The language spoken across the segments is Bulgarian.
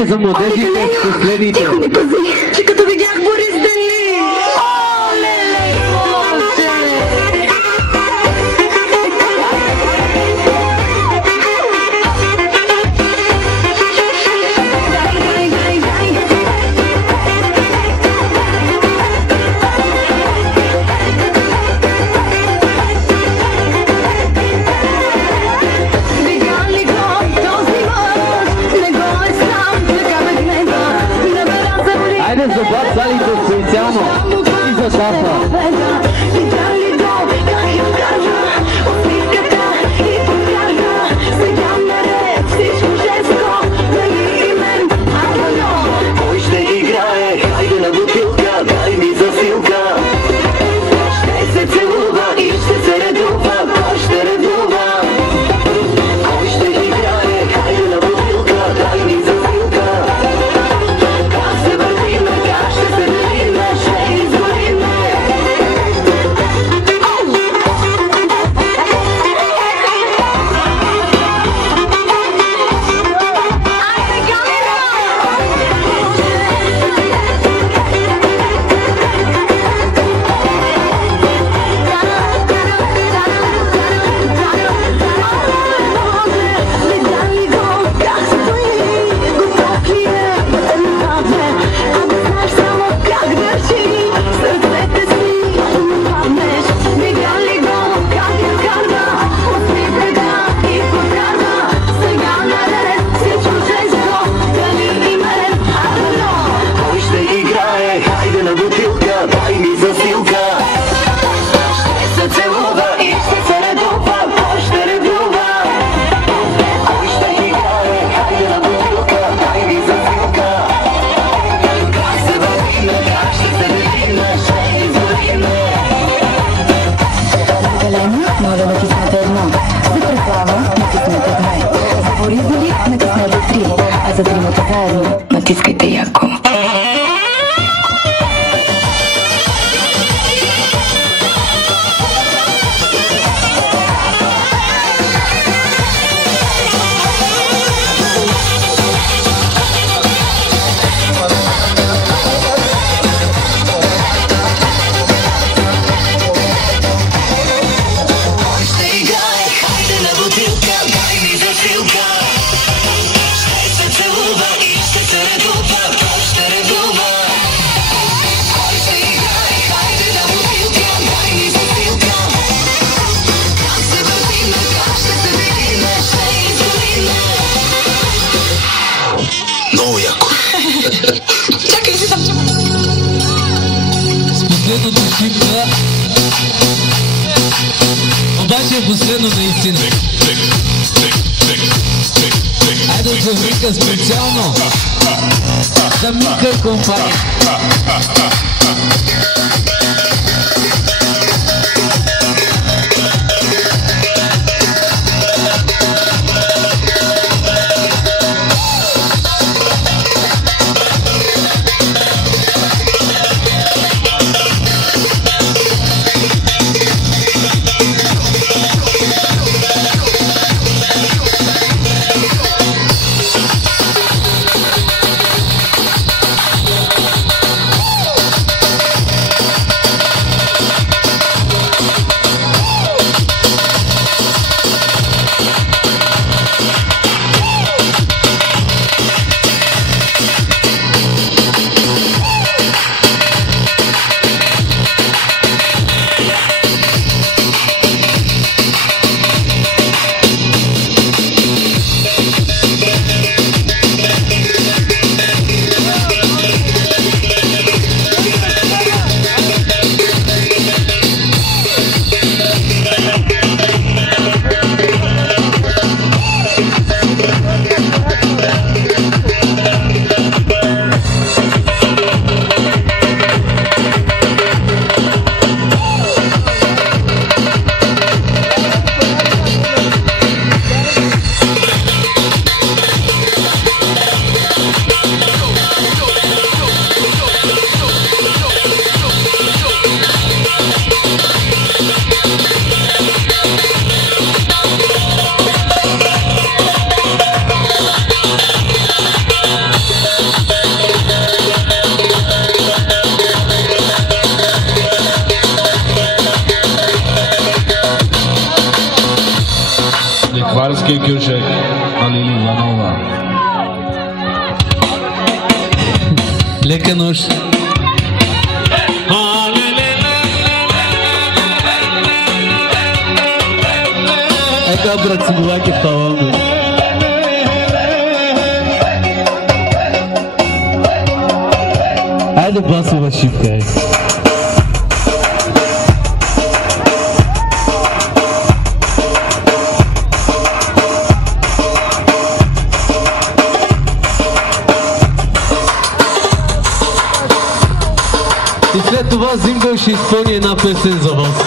Кажете за младежите с следите. Тихо ми пази, че като видях Борис Дели. Айде за бат залите специално и за шафа. Кой ще играе? Хайде на бутилка, дай ми засилка. Ще се целува и ще се редува, кой ще редува? Кой ще играе? Хайде на бутилка, дай ми засилка. Как се вървиме, как ще се делиме, ще изгориме. Кой ще играе? Хайде на бутилка, дай ми засилка. Ще се целува и ще се редува, кой ще редува? Кой ще играе? Хайде на бутилка, дай ми засилка. Как се вървиме, как ще се делиме, ще изгориме. Зелено, моля натиснете 1. За преслава натиснете 2. За Борис Дели натиснете 3. А за тримата заедно натискайте яко. Кой ще играе? Хайде на бутилка, дай ми засилка. Ще се целува и ще се редува, кой ще редува? Кой ще играе? Хайде на бутилка, дай ми засилка. Как се вървиме, как ще се делиме, ще изгориме. Много яко. Чакай си там. С последната шипка, обаче е последно наистина. Айде да вика специално за Мика и компания. Варския кюшек на Лили Иванова. Лека нощ. Ека, брат, си булаки в талами. Айде басова шипка, е. И след това Зимбъл ще изпълни една песен за вас.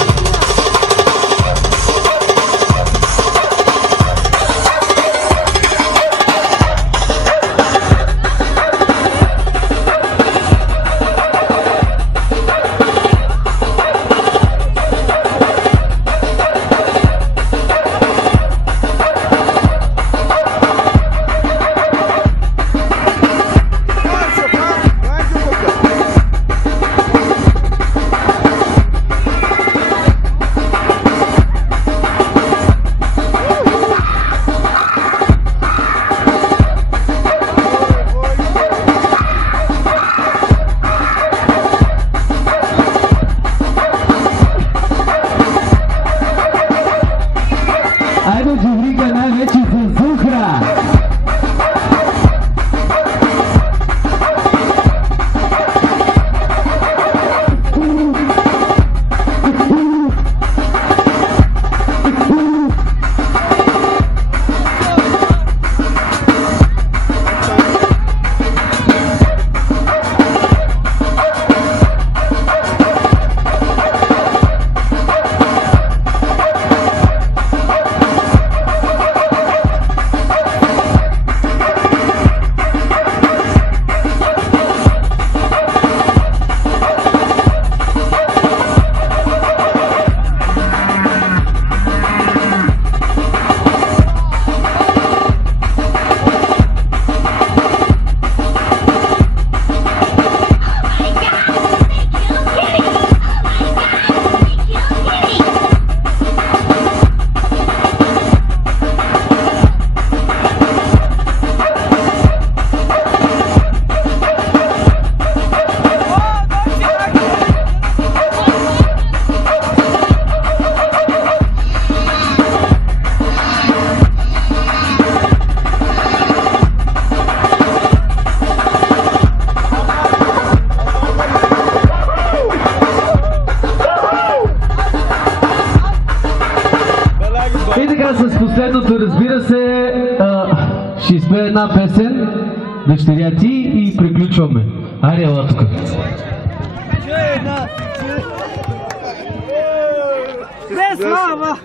С последното, разбира се, ще изпея една песен, дъщеря ти, и приключваме. Айде, ела тук. Слава!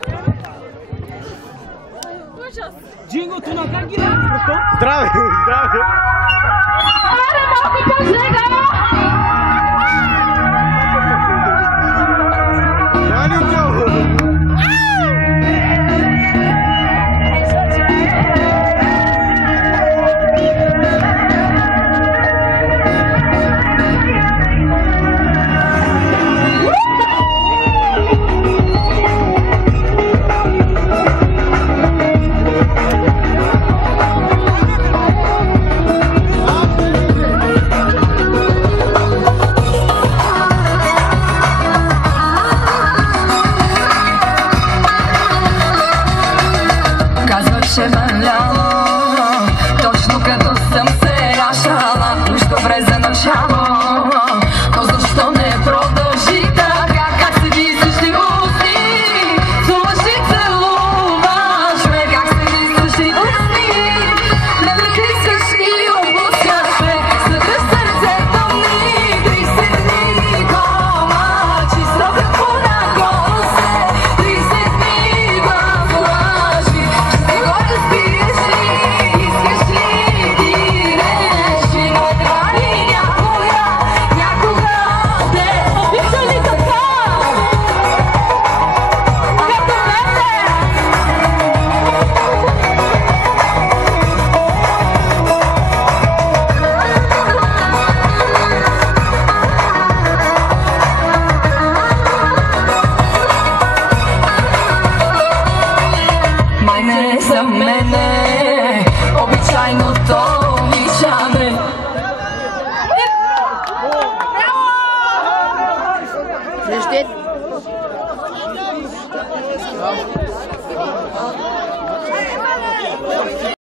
Джингото на как ги дадеш? Здраве! Здраве! Аре, малко по-сега! Точно като съм се решала, уж добре за начало, но защо не продължи така, как се ви същи усни, слуши целуваш ме, как се ви същи усни, не притискаш и опускаш ме, съдръж сърцето ми, 30 дни кома, чисто като нагоре се, 30 дни във лъжи, ще се го разбира. мене, обичайното обичане.